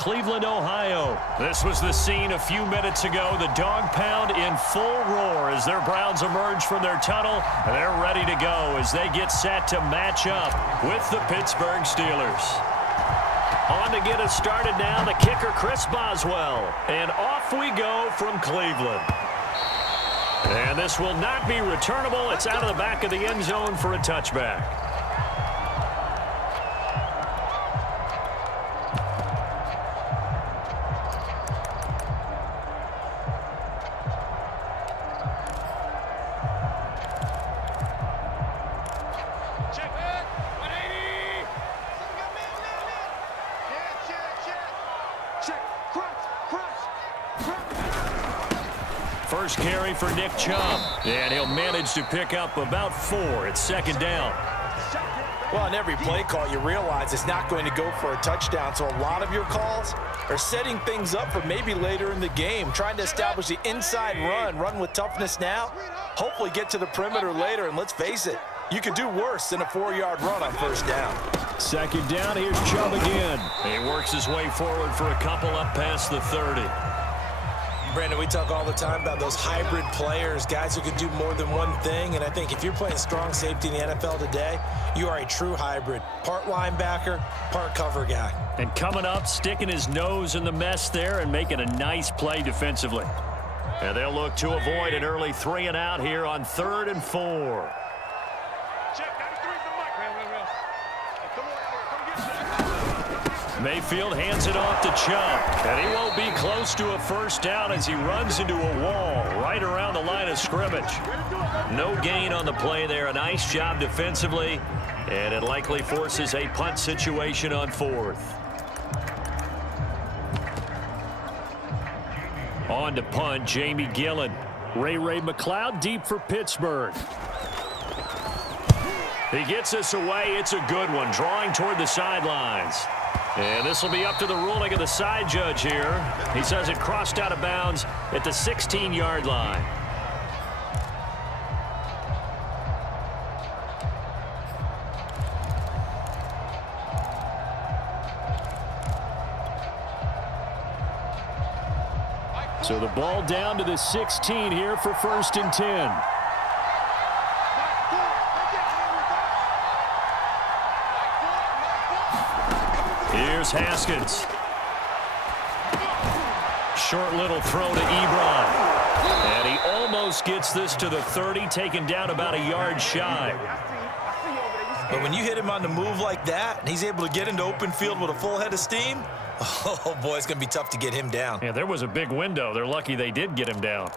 Cleveland, Ohio. This was the scene a few minutes ago. The dog pound in full roar as their Browns emerge from their tunnel. And they're ready to go as they get set to match up with the Pittsburgh Steelers. On to get us started now, the kicker, Chris Boswell. And off we go from Cleveland. And this will not be returnable. It's out of the back of the end zone for a touchback. First carry for Nick Chubb, and he'll manage to pick up about 4. It's second down. Well, in every play call, you realize it's not going to go for a touchdown, so a lot of your calls are setting things up for maybe later in the game, trying to establish the inside run with toughness now, hopefully get to the perimeter later, and let's face it, you could do worse than a 4-yard run on first down. Second down, here's Chubb again. He works his way forward for a couple up past the 30. Brandon, we talk all the time about those hybrid players, guys who can do more than one thing, and I think if you're playing strong safety in the NFL today, you are a true hybrid. Part linebacker, part cover guy. And coming up, sticking his nose in the mess there and making a nice play defensively. And they'll look to avoid an early 3 and out here on 3rd and 4. Mayfield hands it off to Chubb, and he won't be close to a first down as he runs into a wall right around the line of scrimmage. No gain on the play there. A nice job defensively, and it likely forces a punt situation on 4th. On to punt, Jamie Gillen. Ray McLeod deep for Pittsburgh. He gets us away. It's a good one, drawing toward the sidelines. And this will be up to the ruling of the side judge here. He says it crossed out of bounds at the 16-yard line. So the ball down to the 16 here for 1st and 10. Here's Haskins. Short little throw to Ebron. And he almost gets this to the 30, taken down about a yard shy. But when you hit him on the move like that, and he's able to get into open field with a full head of steam, oh boy, it's going to be tough to get him down. Yeah, there was a big window. They're lucky they did get him down.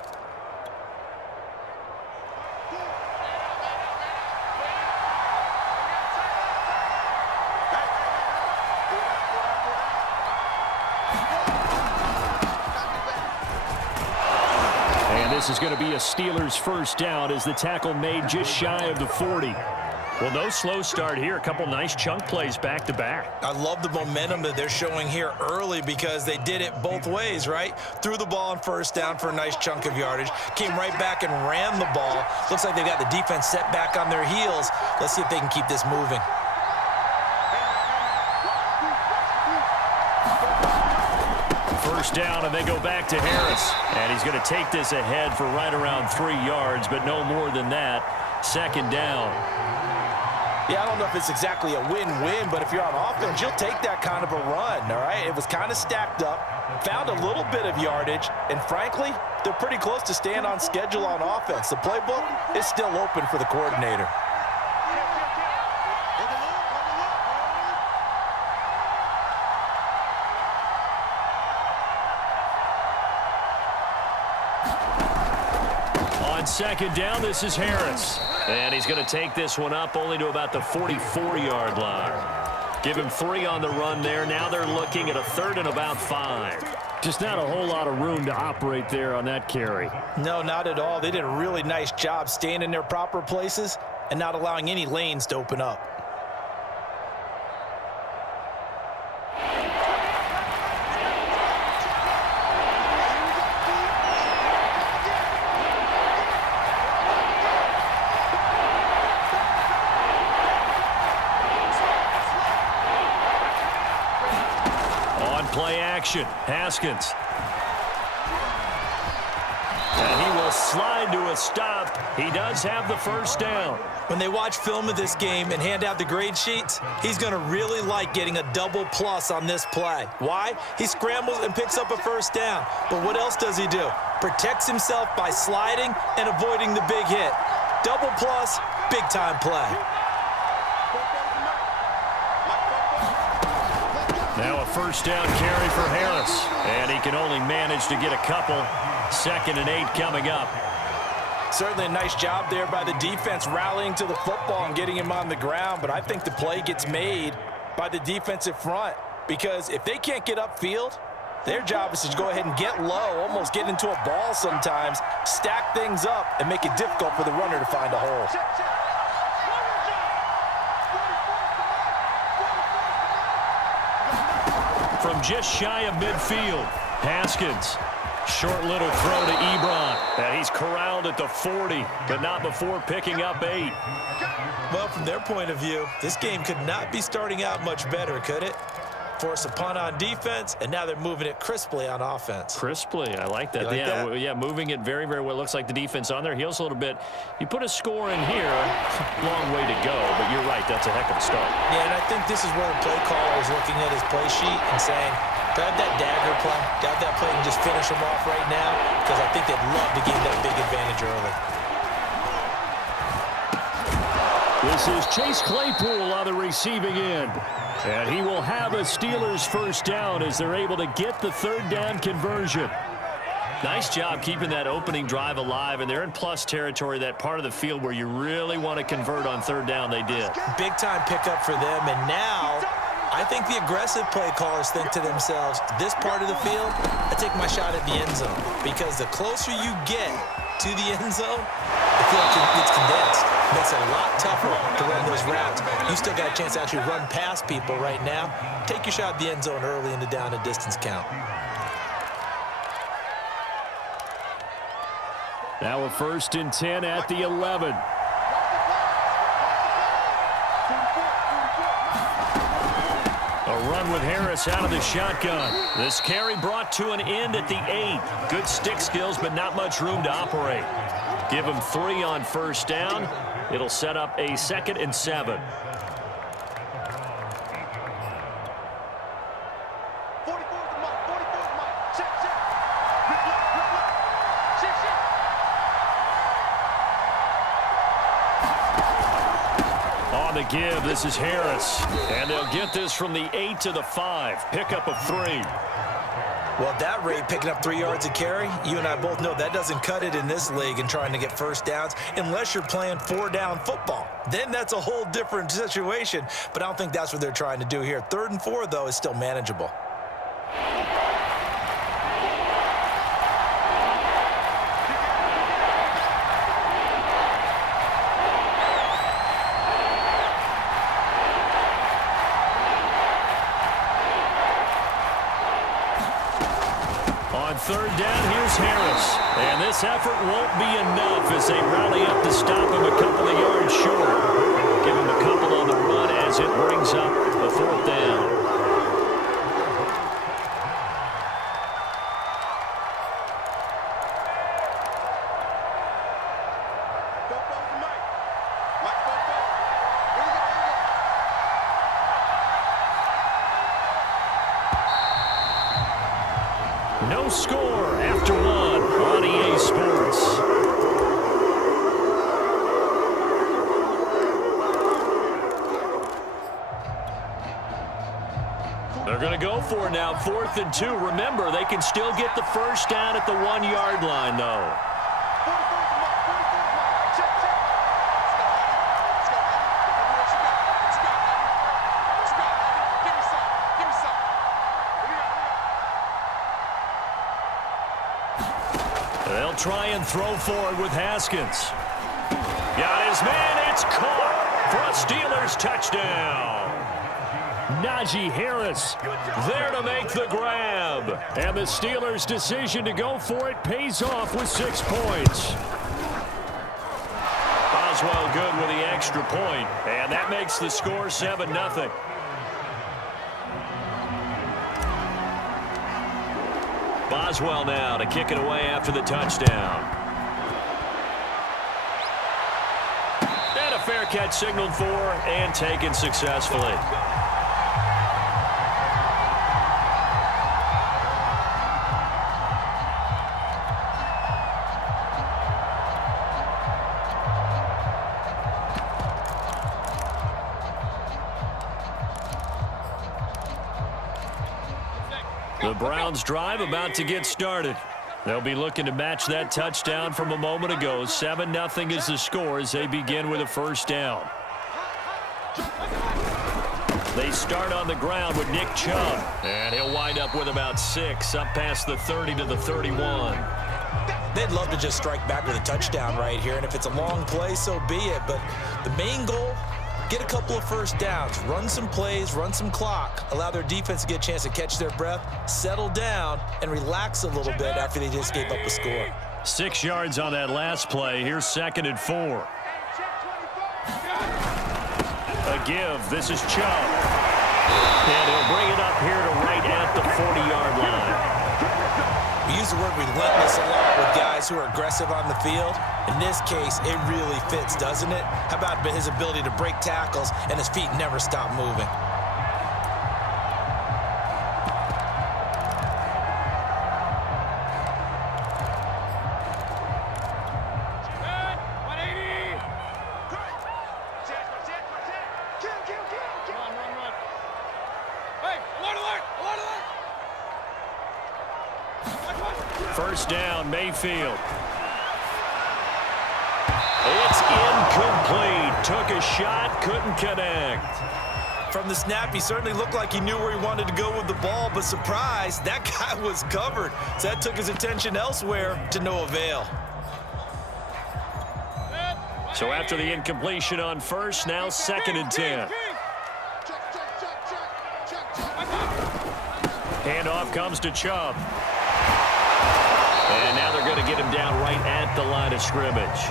This is going to be a Steelers first down as the tackle made just shy of the 40. Well, no slow start here. A couple nice chunk plays back-to-back. I love the momentum that they're showing here early because they did it both ways, right? Threw the ball on first down for a nice chunk of yardage. Came right back and ran the ball. Looks like they've got the defense set back on their heels. Let's see if they can keep this moving. First down, and they go back to Harris. And he's going to take this ahead for right around 3 yards, but no more than that. Second down. Yeah, I don't know if it's exactly a win-win, but if you're on offense, you'll take that kind of a run, all right? It was kind of stacked up, found a little bit of yardage, and frankly, they're pretty close to staying on schedule on offense. The playbook is still open for the coordinator. Second down, this is Harris. And he's going to take this one up only to about the 44-yard line. Give him 3 on the run there. Now they're looking at a 3rd and about 5. Just not a whole lot of room to operate there on that carry. No, not at all. They did a really nice job staying in their proper places and not allowing any lanes to open up. play action. Haskins. And he will slide to a stop. He does have the first down. When they watch film of this game and hand out the grade sheets, he's going to really like getting a double plus on this play. Why? He scrambles and picks up a first down. But what else does he do? Protects himself by sliding and avoiding the big hit. Double plus, big-time play. Now a first down carry for Harris. And he can only manage to get a couple. 2nd and 8 coming up. Certainly a nice job there by the defense rallying to the football and getting him on the ground, but I think the play gets made by the defensive front because if they can't get upfield, their job is to go ahead and get low, almost get into a ball sometimes, stack things up, and make it difficult for the runner to find a hole. From just shy of midfield, Haskins. Short little throw to Ebron. And he's corralled at the 40, but not before picking up 8. Well, from their point of view, this game could not be starting out much better, could it? Force a punt on defense, and now they're moving it crisply on offense. Crisply, I like that. Yeah, moving it very, very well. Looks like the defense on their heels a little bit. You put a score in here, long way to go, but you're right, that's a heck of a start. Yeah, and I think this is where the play caller is looking at his play sheet and saying, grab that dagger play, grab that play and just finish them off right now because I think they'd love to gain that big advantage early. This is Chase Claypool on the receiving end. And he will have a Steelers first down as they're able to get the 3rd down conversion. Nice job keeping that opening drive alive, and they're in plus territory, that part of the field where you really want to convert on 3rd down. They did. Big-time pickup for them, and now I think the aggressive play callers think to themselves, this part of the field, I take my shot at the end zone. Because the closer you get to the end zone, the field gets condensed. It makes it a lot tougher to run those routes. You still got a chance to actually run past people right now. Take your shot at the end zone early in the down and distance count. Now a 1st and 10 at the 11. A run with Harris out of the shotgun. This carry brought to an end at the 8. Good stick skills, but not much room to operate. Give him 3 on first down. It'll set up a 2nd and 7. On the give, this is Harris. And they'll get this from the 8 to the 5. Pickup of 3. Well, at that rate, picking up 3 yards a carry, you and I both know that doesn't cut it in this league and trying to get first downs unless you're playing 4-down football. Then that's a whole different situation, but I don't think that's what they're trying to do here. 3rd and 4, though, is still manageable. On 3rd down, here's Harris. And this effort won't be enough as they rally up to stop him a couple of yards short. Give him a couple on the run as it brings up the 4th down. No score after 1 on EA Sports. They're going to go for it now, 4th and 2. Remember, they can still get the first down at the 1-yard line, though. They'll try and throw forward with Haskins. Got his man. It's caught for a Steelers touchdown. Najee Harris there to make the grab. And the Steelers' decision to go for it pays off with 6 points. Boswell good with the extra point, and that makes the score 7-0. Boswell now to kick it away after the touchdown. And a fair catch signaled for and taken successfully. The Browns drive about to get started. They'll be looking to match that touchdown from a moment ago. 7-0 is the score as they begin with a first down. They start on the ground with Nick Chubb, and he'll wind up with about 6 up past the 30 to the 31. They'd love to just strike back with a touchdown right here, and if it's a long play, so be it. But the main goal, get a couple of first downs, run some plays, run some clock, allow their defense to get a chance to catch their breath, settle down, and relax a little bit after they just gave up a score. 6 yards on that last play. Here's 2nd and 4. A give. This is Chubb. And he'll bring it up here to right at the 40-yard line. We use the word relentless a lot with guys who are aggressive on the field. In this case, it really fits, doesn't it? How about his ability to break tackles and his feet never stop moving? First down, Mayfield. It's incomplete. Took a shot, couldn't connect. From the snap, he certainly looked like he knew where he wanted to go with the ball, but surprise, that guy was covered. So that took his attention elsewhere to no avail. So after the incompletion on first, now 2nd and 10. Handoff comes to Chubb. And now they're going to get him down right at the line of scrimmage.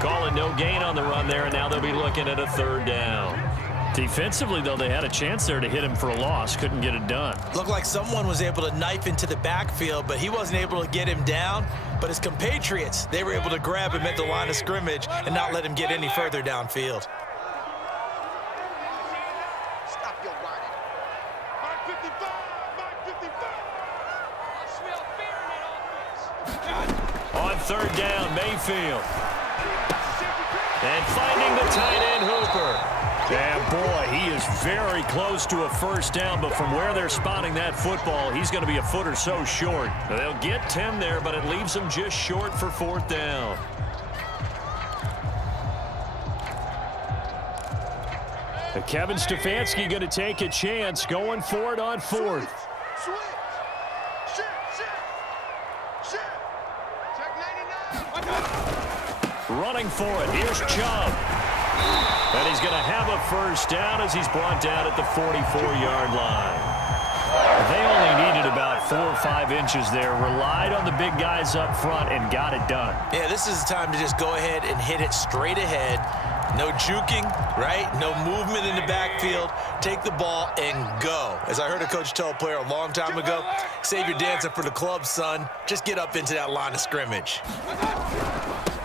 Calling no gain on the run there, and now they'll be looking at a 3rd down. Defensively, though, they had a chance there to hit him for a loss. Couldn't get it done. Looked like someone was able to knife into the backfield, but he wasn't able to get him down. But his compatriots, they were able to grab him at the line of scrimmage and not let him get any further downfield. Stop your whining. Mark 55, Mark 55. On 3rd down, Mayfield. And finding the tight end, Hooper. And boy, he is very close to a first down, but from where they're spotting that football, he's going to be a foot or so short. They'll get 10 there, but it leaves them just short for 4th down. Kevin Stefanski going to take a chance, going for it on 4th. Running for it. Here's Chubb. And he's going to have a first down as he's brought down at the 44-yard line. They only needed about 4 or 5 inches there. Relied on the big guys up front and got it done. Yeah, this is the time to just go ahead and hit it straight ahead. No juking, right? No movement in the backfield. Take the ball and go. As I heard a coach tell a player a long time ago, save your dancing for the club, son. Just get up into that line of scrimmage.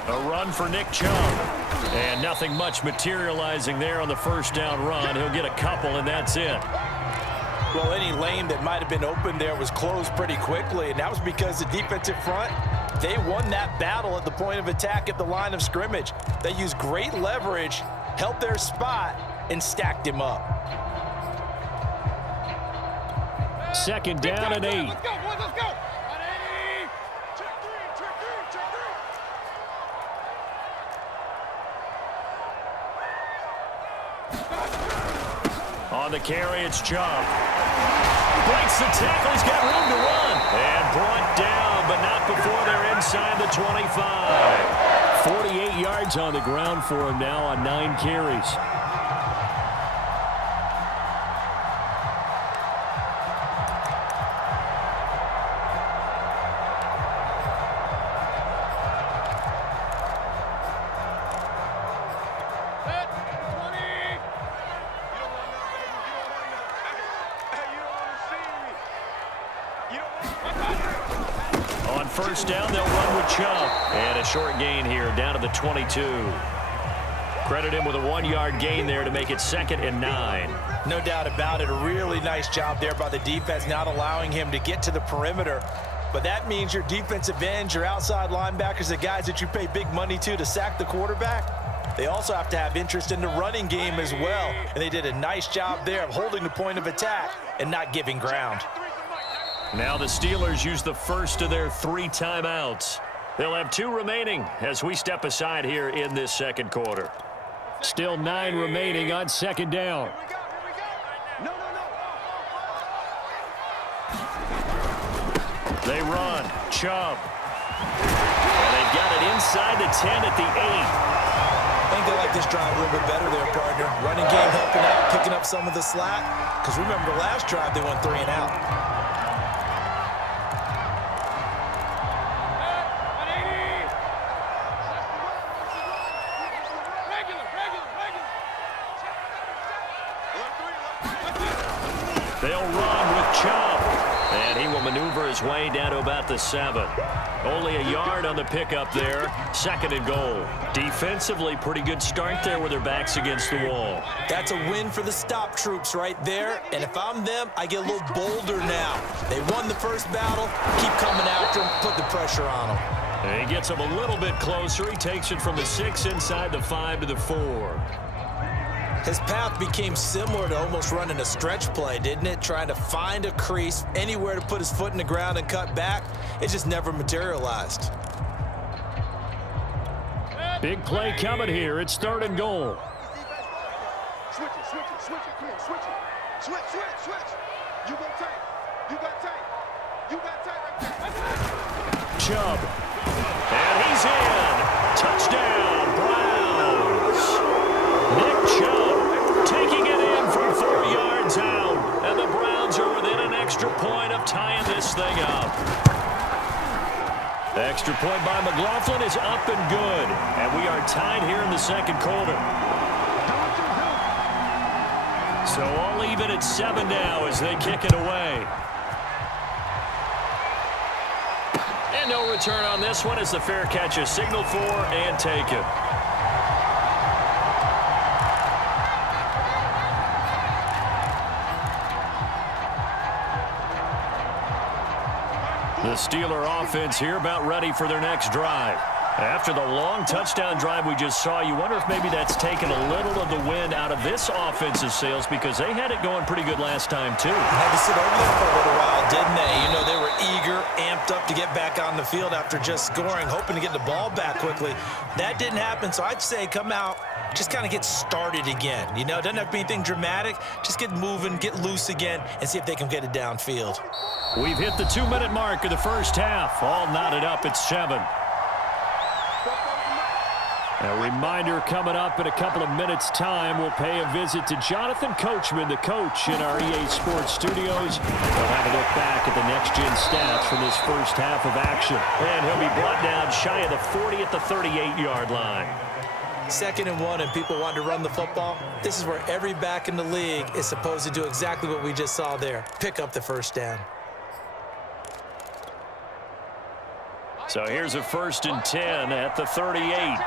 A run for Nick Chubb. And nothing much materializing there on the first down run. He'll get a couple, and that's it. Well, any lane that might have been open there was closed pretty quickly, and that was because the defensive front, they won that battle at the point of attack at the line of scrimmage. They used great leverage, held their spot, and stacked him up. 2nd down and 8. Let's go, boys, let's go. On the carry, it's Chubb. Breaks the tackle. He's got room to run. And brought down, but not before they're inside the 25. 48 yards on the ground for him now on 9 carries. On first down, they'll run with Chubb. And a short gain here, down to the 22. Credit him with a 1-yard gain there to make it 2nd and 9. No doubt about it. A really nice job there by the defense, not allowing him to get to the perimeter. But that means your defensive ends, your outside linebackers, the guys that you pay big money to sack the quarterback, they also have to have interest in the running game as well. And they did a nice job there of holding the point of attack and not giving ground. Now the Steelers use the first of their 3 timeouts. They'll have 2 remaining as we step aside here in this second quarter. Still 9 remaining on second down. They run. Chubb. And they've got it inside the 10 at the 8. I think they like this drive a little bit better there, partner. Running game helping out, picking up some of the slack. Because remember the last drive, they went 3 and out. They'll run with Chubb. And he will maneuver his way down to about the 7. Only a yard on the pickup there. 2nd and goal. Defensively, pretty good start there with their backs against the wall. That's a win for the stop troops right there. And if I'm them, I get a little bolder now. They won the first battle. Keep coming after them. Put the pressure on them. And he gets him a little bit closer. He takes it from the 6 inside the 5 to the 4. His path became similar to almost running a stretch play, didn't it? Trying to find a crease, anywhere to put his foot in the ground and cut back. It just never materialized. Big play coming here. It's 3rd and goal. Switch it, switch it, switch it, come on, switch it. Switch, switch, switch. You got tight. You got tight. You got tight right there. Chubb. And he's in. Touchdown, Browns. Nick Chubb taking it in from 4 yards out. And the Browns are within an extra point of tying this thing up. The extra point by McLaughlin is up and good. And we are tied here in the second quarter. So all even at 7 now as they kick it away. And no return on this one as the fair catch is signaled for and taken. The Steeler offense here about ready for their next drive. After the long touchdown drive we just saw, you wonder if maybe that's taken a little of the wind out of this offensive sails because they had it going pretty good last time too. Had to sit over there for a little while, didn't they? You know, they were eager, amped up to get back on the field after just scoring, hoping to get the ball back quickly. That didn't happen, so I'd say come out, just kind of get started again. You know, it doesn't have to be anything dramatic. Just get moving, get loose again, and see if they can get it downfield. We've hit the 2-minute mark of the first half. All knotted up at 7. A reminder coming up in a couple of minutes' time. We'll pay a visit to Jonathan Coachman, the coach in our EA Sports studios. We'll have a look back at the next-gen stats from this first half of action. And he'll be brought down shy of the 40 at the 38-yard line. 2nd and 1 and people want to run the football. This is where every back in the league is supposed to do exactly what we just saw there. Pick up the first down. So here's a 1st and 10 at the 38.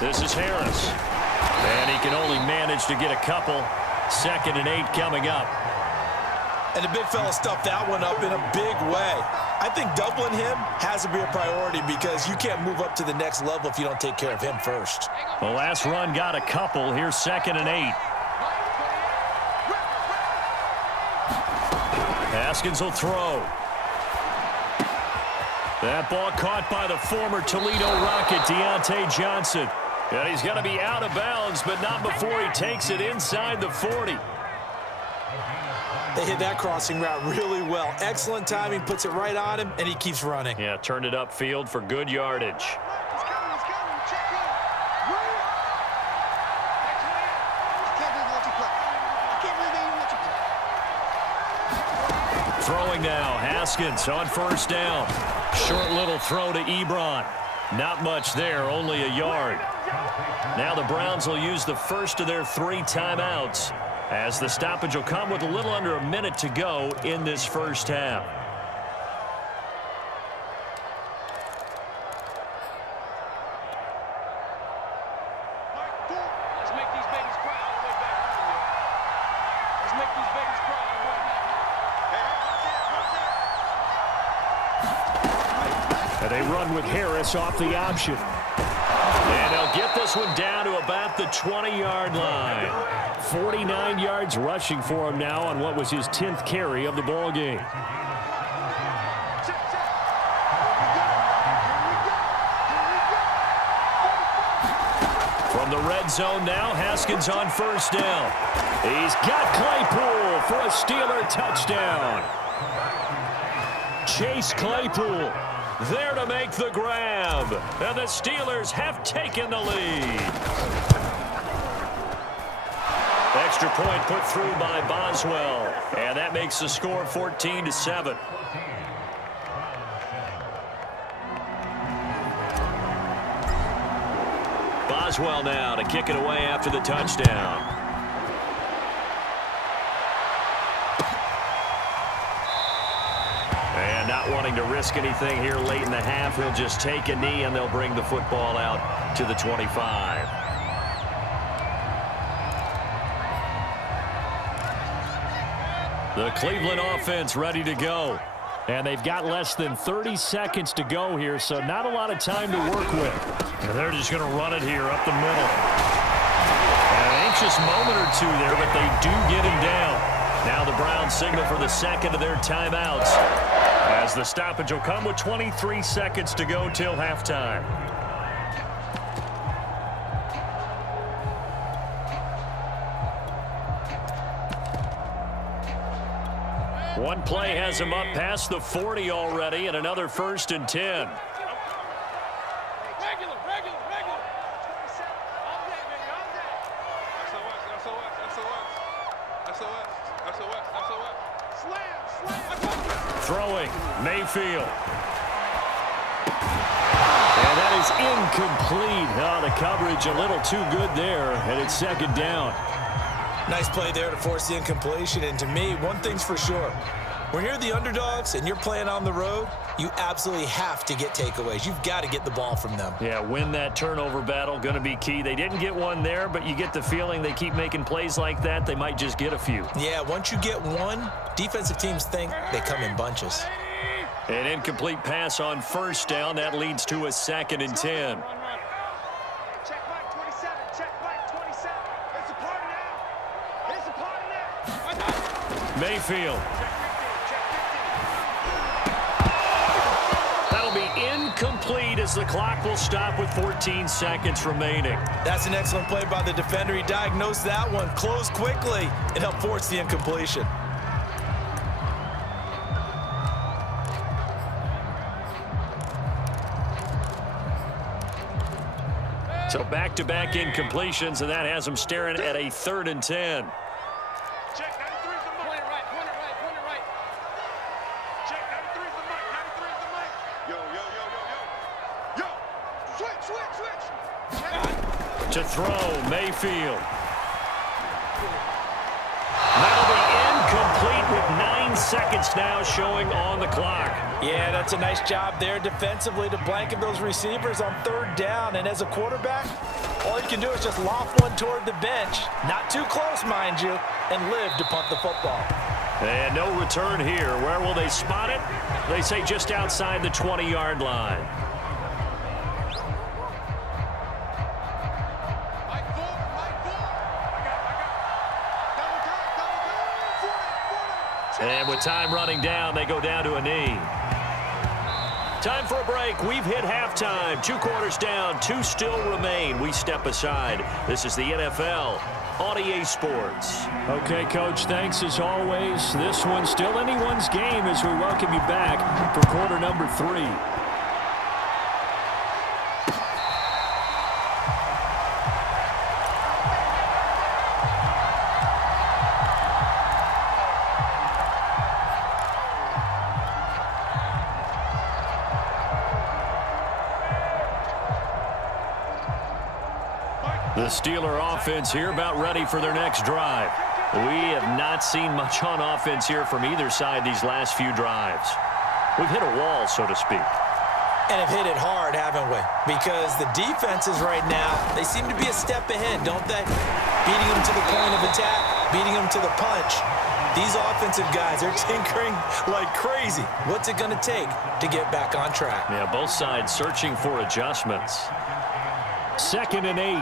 This is Harris. And he can only manage to get a couple. 2nd and 8 coming up. And the big fella stuffed that one up in a big way. I think doubling him has to be a priority because you can't move up to the next level if you don't take care of him first. The last run got a couple. Here's 2nd and 8. Haskins will throw. That ball caught by the former Toledo Rocket, Deontay Johnson. And he's going to be out of bounds, but not before he takes it inside the 40. They hit that crossing route really well. Excellent timing, puts it right on him, and he keeps running. Yeah, turned it upfield for good yardage. Throwing now, Haskins on 1st down. Short little throw to Ebron. Not much there, only a yard. Now the Browns will use the first of their 3 timeouts, as the stoppage will come with a little under a minute to go in this first half. Let's make these babies cry all the way back home, yo. Let's make these babies cry all the way back home. And they run with Harris off the option. And they'll get this one down to about the 20-yard line. 49 yards rushing for him now on what was his 10th carry of the ball game. From the red zone now, Haskins on first down. He's got Claypool for a Steeler touchdown. Chase Claypool there to make the grab. And the Steelers have taken the lead. Extra point put through by Boswell. And that makes the score 14-7. Boswell now to kick it away after the touchdown. And not wanting to risk anything here late in the half, he'll just take a knee and they'll bring the football out to the 25. The Cleveland offense ready to go. And they've got less than 30 seconds to go here, so not a lot of time to work with. And they're just going to run it here up the middle. An anxious moment or two there, but they do get him down. Now the Browns signal for the second of their timeouts, as the stoppage will come with 23 seconds to go till halftime. One play has him up past the 40 already, and another 1st and 10. Throwing, Mayfield. And that is incomplete. Oh, the coverage a little too good there, and it's 2nd down. Nice play there to force the incompletion. And to me, one thing's for sure. When you're the underdogs and you're playing on the road, you absolutely have to get takeaways. You've got to get the ball from them. Yeah, win that turnover battle, going to be key. They didn't get one there, but you get the feeling they keep making plays like that, they might just get a few. Yeah, once you get one, defensive teams think they come in bunches. An incomplete pass on 1st down. That leads to a 2nd and 10. Check Mike 27. Check Mike 27. It's a party now. It's a party now. Mayfield. That'll be incomplete as the clock will stop with 14 seconds remaining. That's an excellent play by the defender. He diagnosed that one, closed quickly, and helped force the incompletion. So back-to-back incompletions, and that has them staring at a 3rd and 10. Check 93 is the mic. Point it right. Check 93 is the mic. 93 is the mic. Yo. Switch. To throw, Mayfield. That'll be incomplete with 9 seconds now showing on the clock. Yeah, that's a nice job there defensively to blanket those receivers on 3rd down. And as a quarterback, all you can do is just loft one toward the bench. Not too close, mind you, and live to punt the football. And no return here. Where will they spot it? They say just outside the 20-yard line. And with time running down, they go down to a knee. Time for a break. We've hit halftime. 2 quarters down, 2 still remain. We step aside. This is the NFL on EA Sports. Okay, Coach, thanks as always. This one's still anyone's game as we welcome you back for quarter number 3. The Steeler offense here about ready for their next drive. We have not seen much on offense here from either side these last few drives. We've hit a wall, so to speak. And have hit it hard, haven't we? Because the defenses right now, they seem to be a step ahead, don't they? Beating them to the point of attack, beating them to the punch. These offensive guys are tinkering like crazy. What's it going to take to get back on track? Yeah, both sides searching for adjustments. 2nd and 8.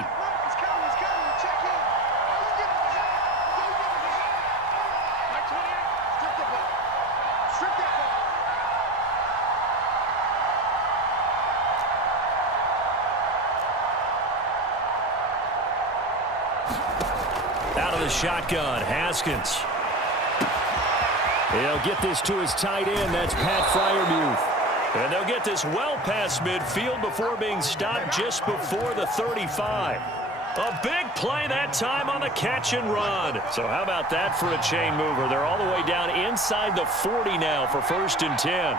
Out of the shotgun, Haskins. He'll get this to his tight end. That's Pat Freiermuth. And they'll get this well past midfield before being stopped just before the 35. A big play that time on the catch and run. So how about that for a chain mover? They're all the way down inside the 40 now for 1st and 10.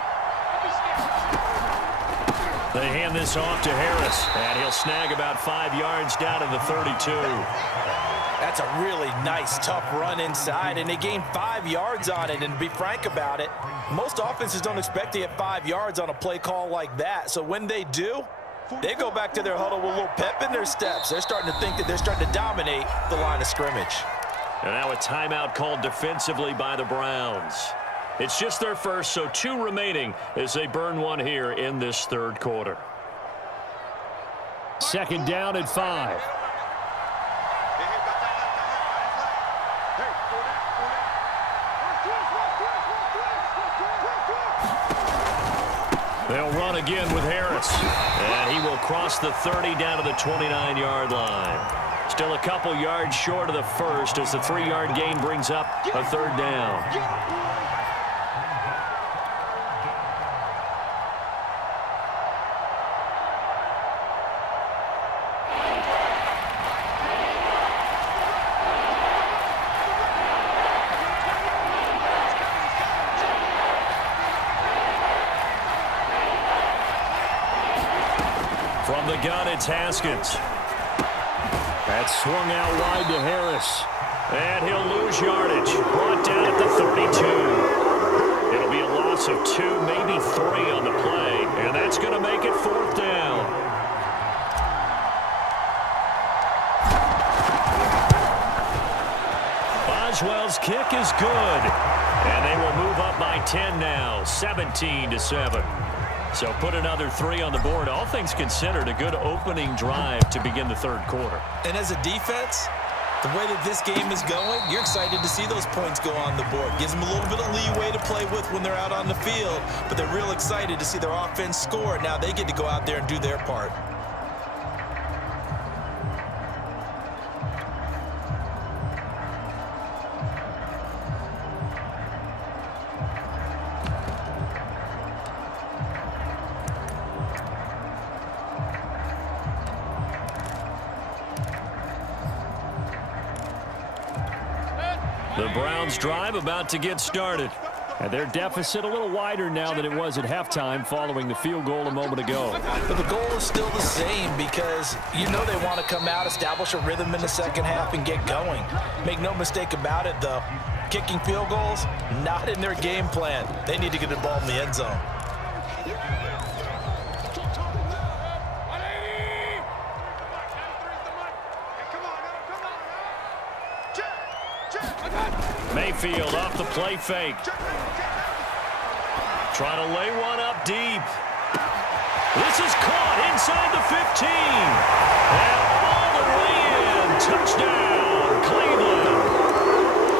They hand this off to Harris, and he'll snag about 5 yards down to the 32. That's a really nice, tough run inside, and they gained 5 yards on it. And to be frank about it, most offenses don't expect to get 5 yards on a play call like that. So when they do, they go back to their huddle with a little pep in their steps. They're starting to think that they're starting to dominate the line of scrimmage. And now a timeout called defensively by the Browns. It's just their first, so 2 remaining as they burn one here in this 3rd quarter. 2nd down and 5. They'll run again with Harris. And he will cross the 30 down to the 29-yard line. Still a couple yards short of the first as the 3-yard gain brings up a 3rd down. From the gun, it's Haskins. That's swung out wide to Harris. And he'll lose yardage. Brought down at the 32. It'll be a loss of 2, maybe 3 on the play. And that's going to make it 4th down. Boswell's kick is good. And they will move up by 10 now, 17-7. So put another 3 on the board. All things considered, a good opening drive to begin the 3rd quarter. And as a defense, the way that this game is going, you're excited to see those points go on the board. Gives them a little bit of leeway to play with when they're out on the field, but they're real excited to see their offense score. Now they get to go out there and do their part. The Browns drive about to get started. And their deficit a little wider now than it was at halftime following the field goal a moment ago. But the goal is still the same because you know they want to come out, establish a rhythm in the 2nd half, and get going. Make no mistake about it, though. Kicking field goals, not in their game plan. They need to get the ball in the end zone. Mayfield off the play fake. Trying to lay one up deep. This is caught inside the 15. And all the way in. Touchdown, Cleveland.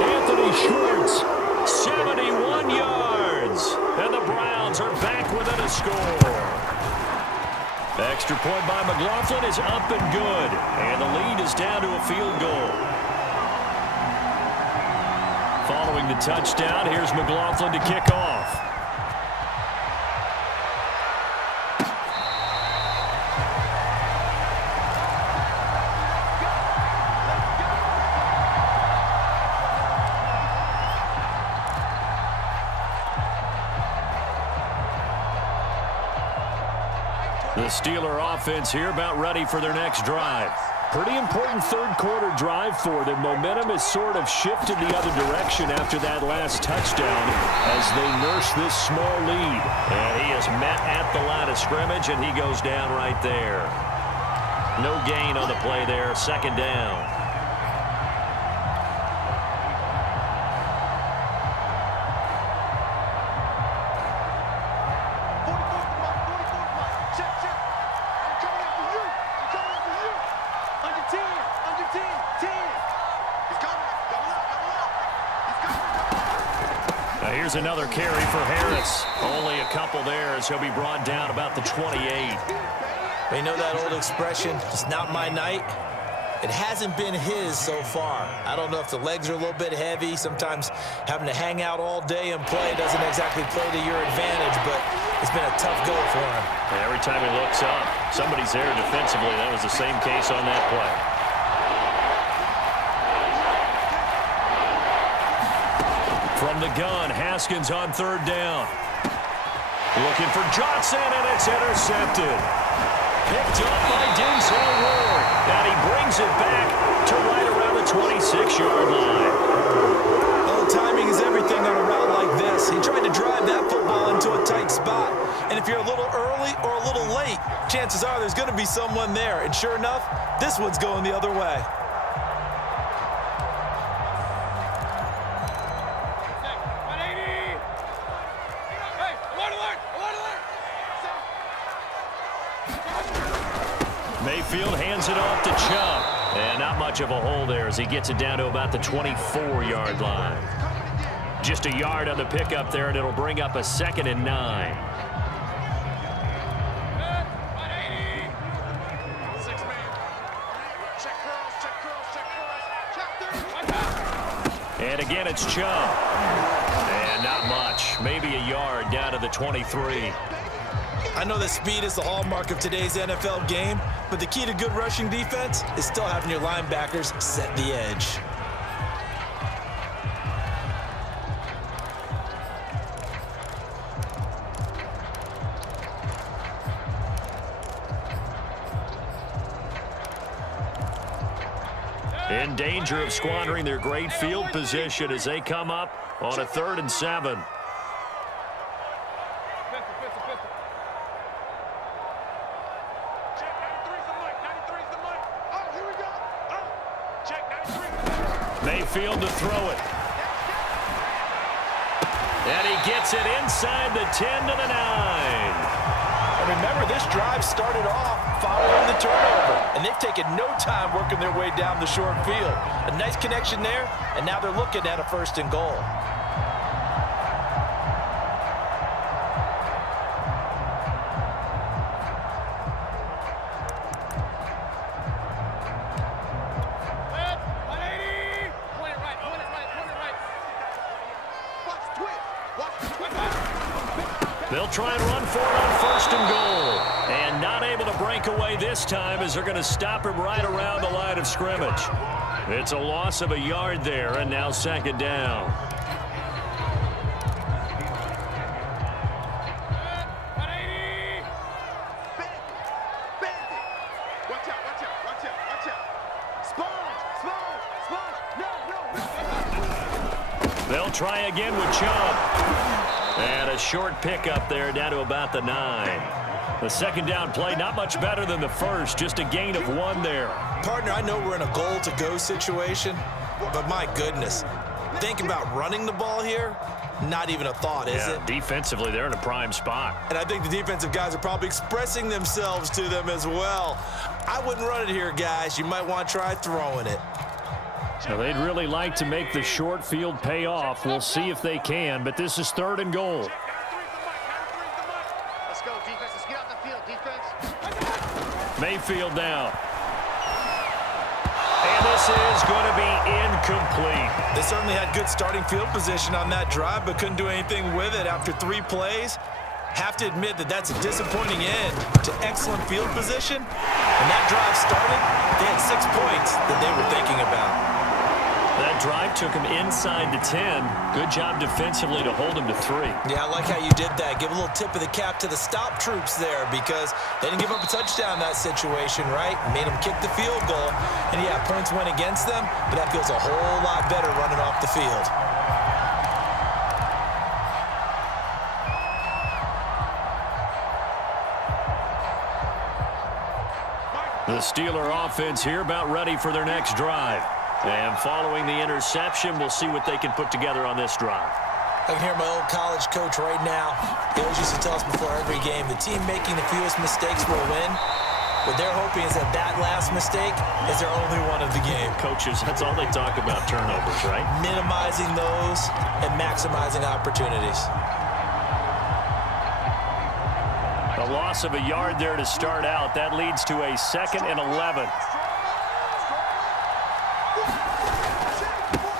Anthony Schwartz, 71 yards. And the Browns are back within a score. The extra point by McLaughlin is up and good. And the lead is down to a field goal. Following the touchdown, here's McLaughlin to kick off. The Steeler offense here about ready for their next drive. Pretty important third-quarter drive for them. Momentum has sort of shifted the other direction after that last touchdown as they nurse this small lead. And he is met at the line of scrimmage, and he goes down right there. No gain on the play there. Second down. Here's another carry for Harris. Only a couple there as he'll be brought down about the 28. You know that old expression, it's not my night? It hasn't been his so far. I don't know if the legs are a little bit heavy. Sometimes having to hang out all day and play doesn't exactly play to your advantage, but it's been a tough go for him. And every time he looks up, somebody's there defensively. That was the same case on that play. From the gun, Haskins on third down. Looking for Johnson, and it's intercepted. Picked up by Denzel Ward. And he brings it back to right around the 26-yard line. Well, timing is everything on a route like this. He tried to drive that football into a tight spot. And if you're a little early or a little late, chances are there's going to be someone there. And sure enough, this one's going the other way. Mayfield hands it off to Chubb. And not much of a hole there as he gets it down to about the 24-yard line. Just a yard on the pickup there, and it'll bring up a 2nd and 9. And again, it's Chubb. And not much. Maybe a yard down to the 23. I know that speed is the hallmark of today's NFL game, but the key to good rushing defense is still having your linebackers set the edge. In danger of squandering their great field position as they come up on a 3rd and 7. Mayfield to throw it. And he gets it inside the 10 to the 9. And remember, this drive started off following the turnover, and they've taken no time working their way down the short field. A nice connection there, and now they're looking at a 1st and goal. They'll try and run for it on 1st and goal. And not able to break away this time as they're going to stop him right around the line of scrimmage. It's a loss of a yard there, and now 2nd down. They'll try again with Chubb. And a short pickup there down to about the 9. The 2nd down play, not much better than the first, just a gain of 1 there. Partner, I know we're in a goal-to-go situation, but my goodness, think about running the ball here, not even a thought, is it? Defensively, they're in a prime spot. And I think the defensive guys are probably expressing themselves to them as well. I wouldn't run it here, guys. You might want to try throwing it. Now, they'd really like to make the short field pay off. We'll see if they can, but this is 3rd and goal. Let's go, defense. Let's get out the field, defense. Mayfield down. And this is going to be incomplete. They certainly had good starting field position on that drive, but couldn't do anything with it after 3 plays. Have to admit that that's a disappointing end to excellent field position. When that drive started, they had 6 points that they were thinking about. That drive took him inside the 10. Good job defensively to hold him to 3. Yeah, I like how you did that. Give a little tip of the cap to the stop troops there because they didn't give up a touchdown in that situation, right? Made them kick the field goal. And, yeah, points went against them, but that feels a whole lot better running off the field. The Steeler offense here about ready for their next drive. And following the interception, we'll see what they can put together on this drive. I can hear my old college coach right now. He always used to tell us before every game, the team making the fewest mistakes will win. What they're hoping is that that last mistake is their only one of the game. Coaches, that's all they talk about, turnovers, right? Minimizing those and maximizing opportunities. A loss of a yard there to start out. That leads to a 2nd and 11.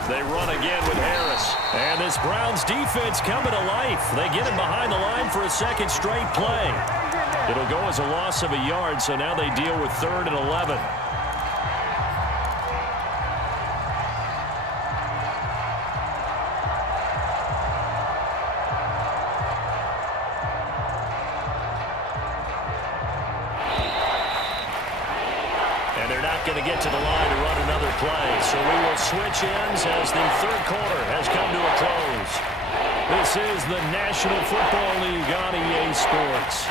They run again with Harris. And this Browns defense coming to life. They get him behind the line for a second straight play. It'll go as a loss of a yard, so now they deal with 3rd and 11. Going to get to the line to run another play. So we will switch ends as the 3rd quarter has come to a close. This is the National Football League on EA Sports.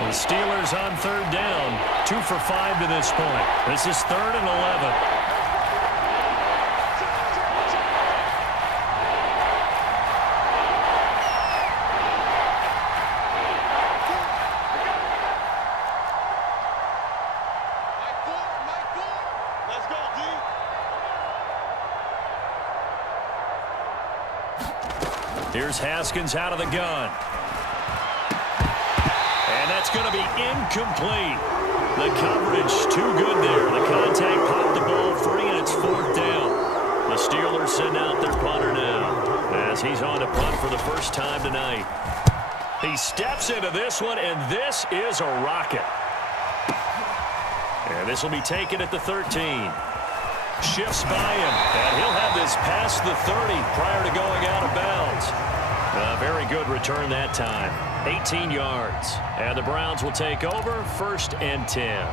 The Steelers on 3rd down. 2 for 5 to this point. This is 3rd and 11. Here's Haskins out of the gun. And that's going to be incomplete. The coverage too good there. The contact popped the ball free, and it's 4th down. The Steelers send out their punter now as he's on to punt for the first time tonight. He steps into this one, and this is a rocket. And this will be taken at the 13. Shifts by him, and he'll have this past the 30 prior to going out of bounds. A very good return that time. 18 yards. And the Browns will take over 1st and 10.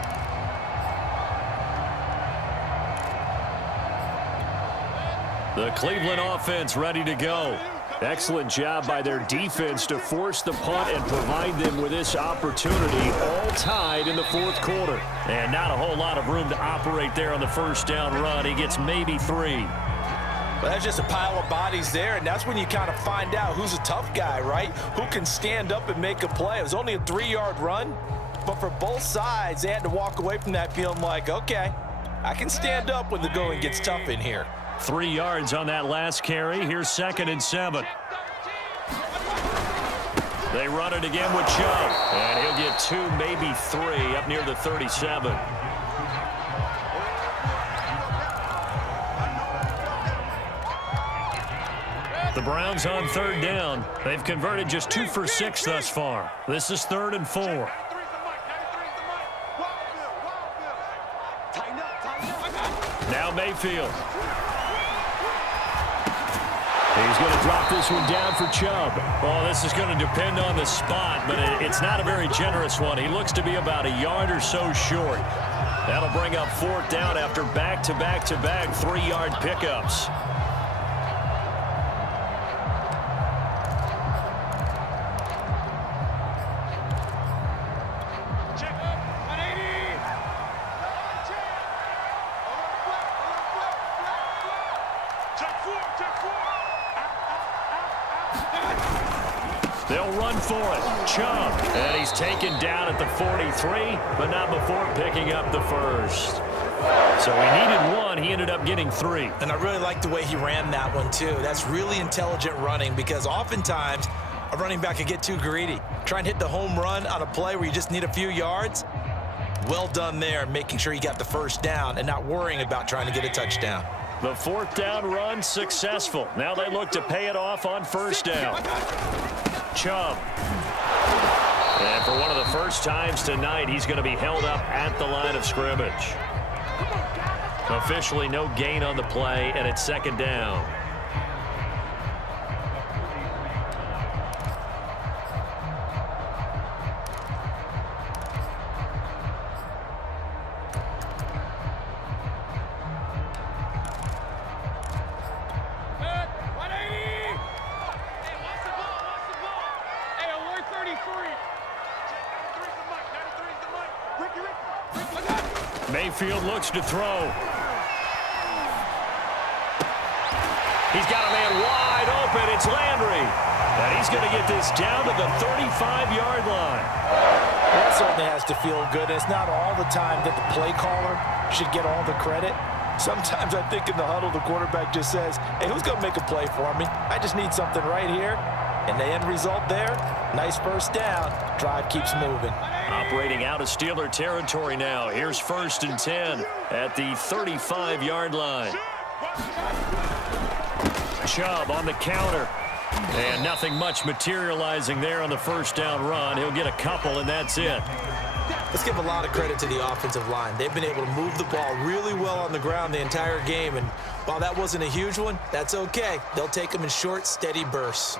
The Cleveland offense ready to go. Excellent job by their defense to force the punt and provide them with this opportunity, all tied in the 4th quarter. And not a whole lot of room to operate there on the 1st down run. He gets maybe 3. Well, that's just a pile of bodies there, and that's when you kind of find out who's a tough guy, right? Who can stand up and make a play. It was only a 3-yard run, but for both sides, they had to walk away from that feeling like, okay, I can stand up when the going gets tough in here. 3 yards on that last carry. Here's 2nd and 7. They run it again with Chubb, and he'll get 2, maybe 3 up near the 37. The Browns on 3rd down. They've converted just 2 for 6 thus far. This is 3rd and 4. Now Mayfield. He's going to drop this one down for Chubb. Well, this is going to depend on the spot, but it's not a very generous one. He looks to be about a yard or so short. That'll bring up 4th down after back-to-back-to-back 3-yard pickups. They'll run for it. Chubb. And he's taken down at the 43, but not before picking up the 1st. So he needed 1. He ended up getting 3. And I really like the way he ran that one, too. That's really intelligent running because oftentimes a running back can get too greedy. Try and hit the home run on a play where you just need a few yards. Well done there, making sure you got the 1st down and not worrying about trying to get a touchdown. The 4th down run successful. Now they look to pay it off on 1st down. Chubb. And for one of the first times tonight, he's going to be held up at the line of scrimmage. Officially no gain on the play, and it's second down. Mayfield looks to throw. He's got a man wide open. It's Landry. And he's going to get this down to the 35-yard line. That certainly has to feel good. It's not all the time that the play caller should get all the credit. Sometimes I think in the huddle, the quarterback just says, hey, who's going to make a play for me? I just need something right here. And the end result there, nice first down. Drive keeps moving. Operating out of Steeler territory now. Here's 1st and 10 at the 35-yard line. Chubb on the counter. And nothing much materializing there on the first down run. He'll get a couple, and that's it. Let's give a lot of credit to the offensive line. They've been able to move the ball really well on the ground the entire game. And while that wasn't a huge one, that's okay. They'll take them in short, steady bursts.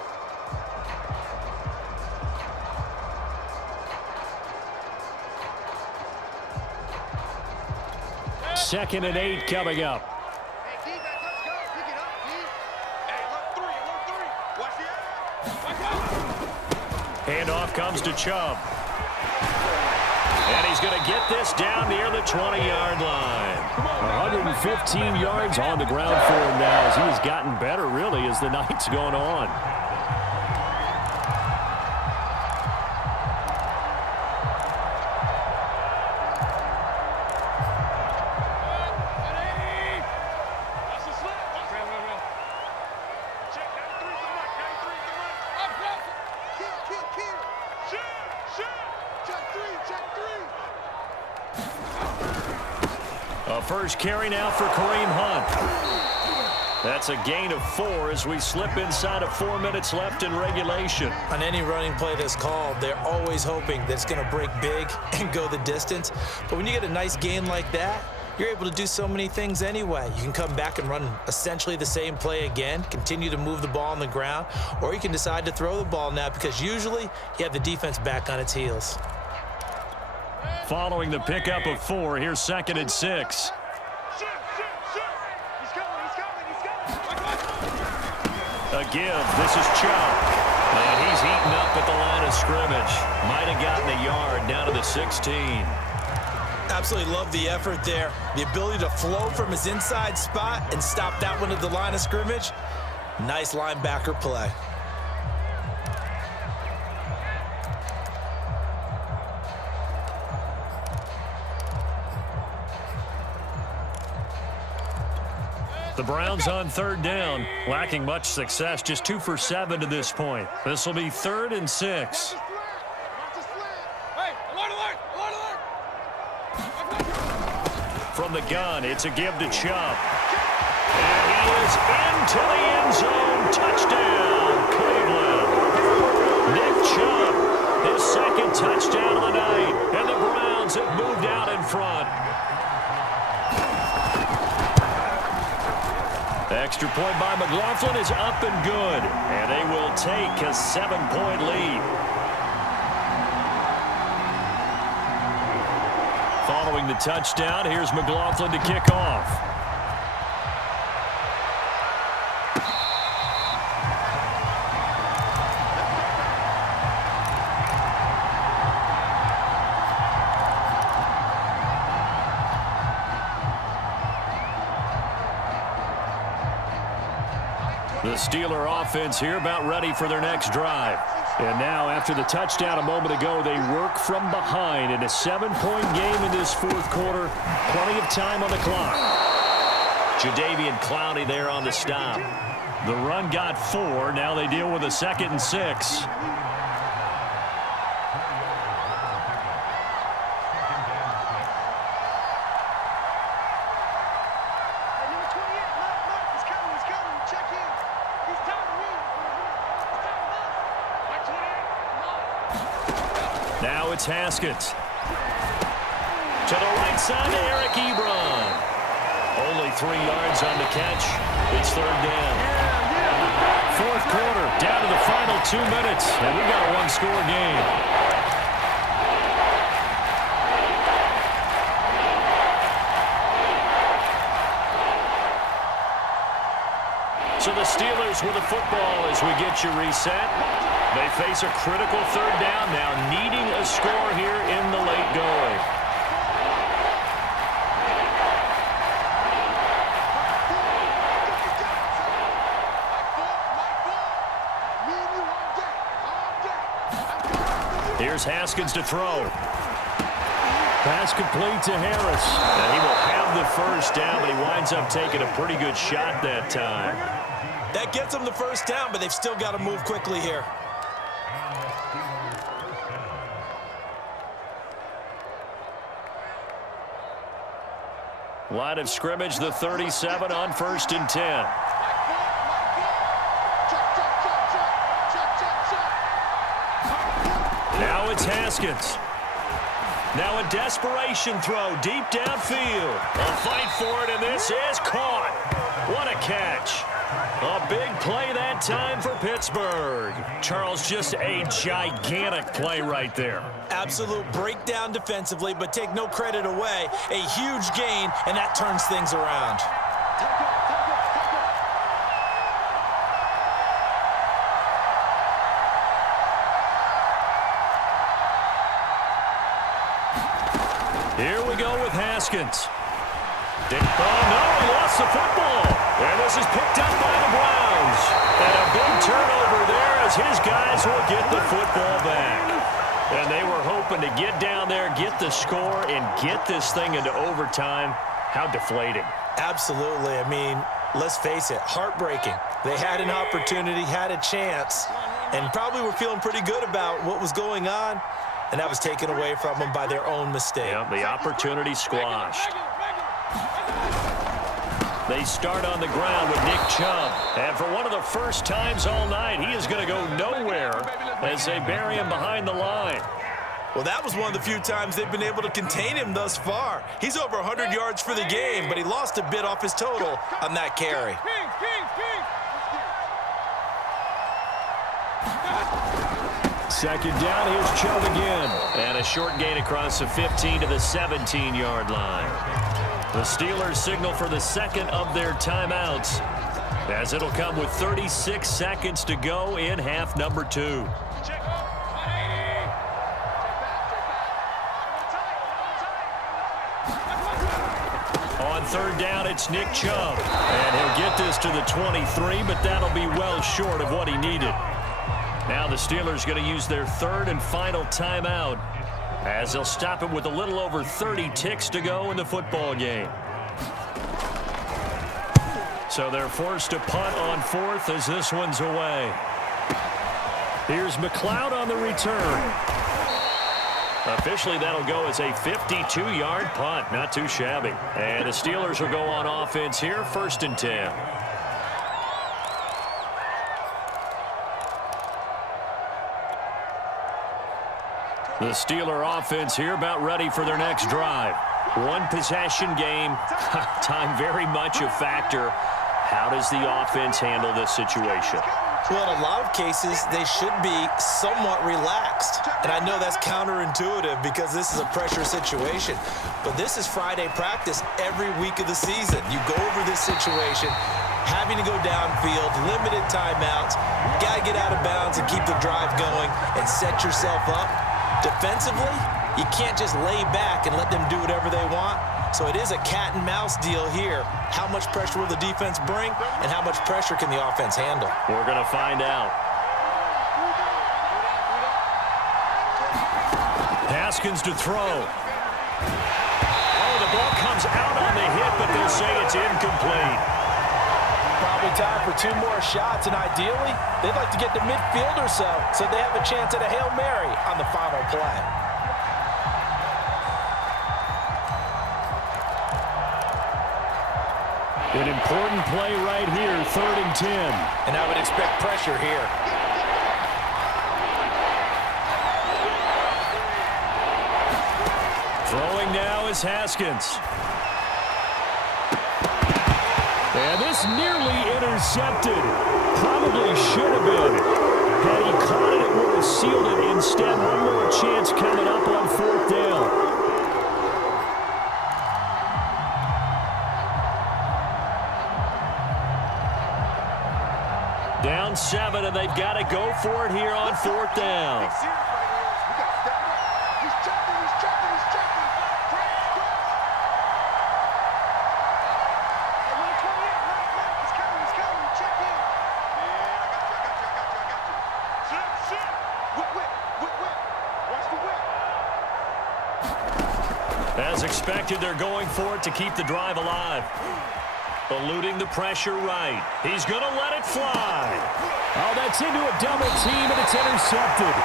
Second and 8 coming up. Hey, defense, let's go. Pick it up, D. Hey, look 3, look 3. Watch Handoff comes to Chubb. And he's going to get this down near the 20-yard line. 115 yards on the ground for him now as he has gotten better, really, as the night's going on. First carry now for Kareem Hunt. That's a gain of 4 as we slip inside of 4 minutes left in regulation. On any running play that's called, they're always hoping that it's going to break big and go the distance. But when you get a nice gain like that, you're able to do so many things anyway. You can come back and run essentially the same play again, continue to move the ball on the ground, or you can decide to throw the ball now because usually you have the defense back on its heels. Following the pickup of 4, here's 2nd and 6. A give. This is Chubb. And he's eaten up at the line of scrimmage. Might have gotten a yard down to the 16. Absolutely love the effort there. The ability to flow from his inside spot and stop that one at the line of scrimmage. Nice linebacker play. The Browns on 3rd down, lacking much success, just 2 for 7 to this point. This will be 3rd and 6. From the gun, it's a give to Chubb. And he is into the end zone. Touchdown, Cleveland. Nick Chubb, his 2nd touchdown of the night. And the Browns have moved out in front. Extra point by McLaughlin is up and good. And they will take a 7-point lead. Following the touchdown, here's McLaughlin to kick off. The Steeler offense here about ready for their next drive. And now, after the touchdown a moment ago, they work from behind in a 7-point game in this 4th quarter. Plenty of time on the clock. Jadeveon Clowney there on the stop. The run got 4. Now they deal with a 2nd and 6. it's Haskins. To the right side to Eric Ebron. Only 3 yards on the catch. It's third down. Fourth quarter, down to the final 2 minutes, and we've got a one-score game. So the Steelers with the football as we get you reset. They face a critical third down now, needing a score here in the late going. Here's Haskins to throw. Pass complete to Harris. And he will have the first down, but he winds up taking a pretty good shot that time. That gets them the first down, but they've still got to move quickly here. Line of scrimmage, the 37 on 1st and 10. Now it's Haskins. Now a desperation throw deep downfield. A fight for it, and this is caught. What a catch. A big play that time for Pittsburgh. Charles, just a gigantic play right there. Absolute breakdown defensively, but take no credit away. A huge gain, and that turns things around. Here we go with Haskins. Oh, no, he lost the football. And this is picked up by the Browns. And a big turnover there as his guys will get the football back. And they were hoping to get down there, get the score, and get this thing into overtime. How deflating. Absolutely. I mean, let's face it, heartbreaking. They had an opportunity, had a chance, and probably were feeling pretty good about what was going on. And that was taken away from them by their own mistake. Yeah, the opportunity squashed. They start on the ground with Nick Chubb. And for one of the first times all night, he is going to go nowhere as they bury him behind the line. Well, that was one of the few times they've been able to contain him thus far. He's over 100 yards for the game, but he lost a bit off his total on that carry. Second down, here's Chubb again. And a short gain across the 15 to the 17-yard line. The Steelers signal for the second of their timeouts, as it'll come with 36 seconds to go in half number 2. On third down, it's Nick Chubb. And he'll get this to the 23, but that'll be well short of what he needed. Now the Steelers going to use their third and final timeout, as they'll stop it with a little over 30 ticks to go in the football game. So they're forced to punt on fourth as this one's away. Here's McLeod on the return. Officially, that'll go as a 52-yard punt. Not too shabby. And the Steelers will go on offense here, 1st and 10. The Steeler offense here about ready for their next drive. One possession game. Time very much a factor. How does the offense handle this situation? Well, in a lot of cases, they should be somewhat relaxed. And I know that's counterintuitive because this is a pressure situation. But this is Friday practice every week of the season. You go over this situation, having to go downfield, limited timeouts, got to get out of bounds and keep the drive going and set yourself up. Defensively, you can't just lay back and let them do whatever they want. So it is a cat and mouse deal here. How much pressure will the defense bring, and how much pressure can the offense handle? We're going to find out. Haskins to throw. Oh, the ball comes out on the hit, but they'll say it's incomplete. Probably time for 2 more shots, and ideally, they'd like to get to midfield or so they have a chance at a Hail Mary on the final play. An important play right here, 3rd and 10. And I would expect pressure here. Throwing now is Haskins. And this nearly intercepted. Probably should have been. Had he caught it, it would have sealed it. Instead, one more chance coming up on 4th down. Down 7, and they've got to go for it here on 4th down. As expected, they're going for it to keep the drive alive. Eluding the pressure right. He's going to let it fly. Oh, that's into a double team, and it's intercepted.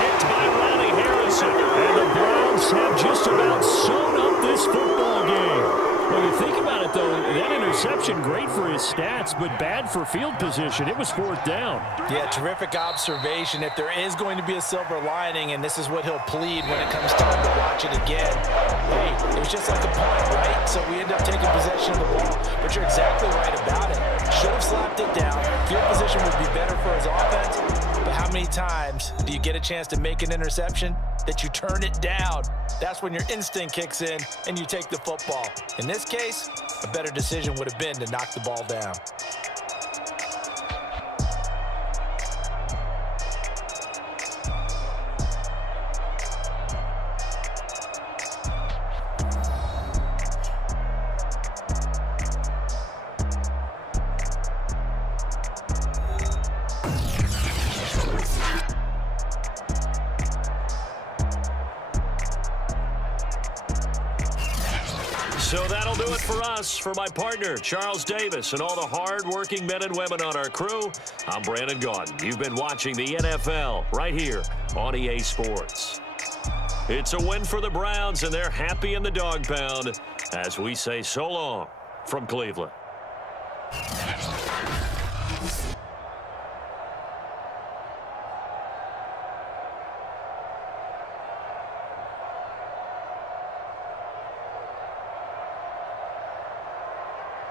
Picked by Ronnie Harrison. And the Browns have just about sewn up this football game. When you think about it, though, that interception, great for his stats, but bad for field position. It was 4th down. Yeah, terrific observation. If there is going to be a silver lining, and this is what he'll plead when it comes time to watch it again, hey, it was just like a punt, right? So we end up taking possession of the ball. But you're exactly right about it. Should have slapped it down. Field position would be better for his offense. But how many times do you get a chance to make an interception that you turn it down? That's when your instinct kicks in and you take the football. In this case, a better decision would have been to knock the ball down. So that'll do it for us. For my partner, Charles Davis, and all the hard-working men and women on our crew, I'm Brandon Gaudin. You've been watching the NFL right here on EA Sports. It's a win for the Browns, and they're happy in the dog pound as we say so long from Cleveland.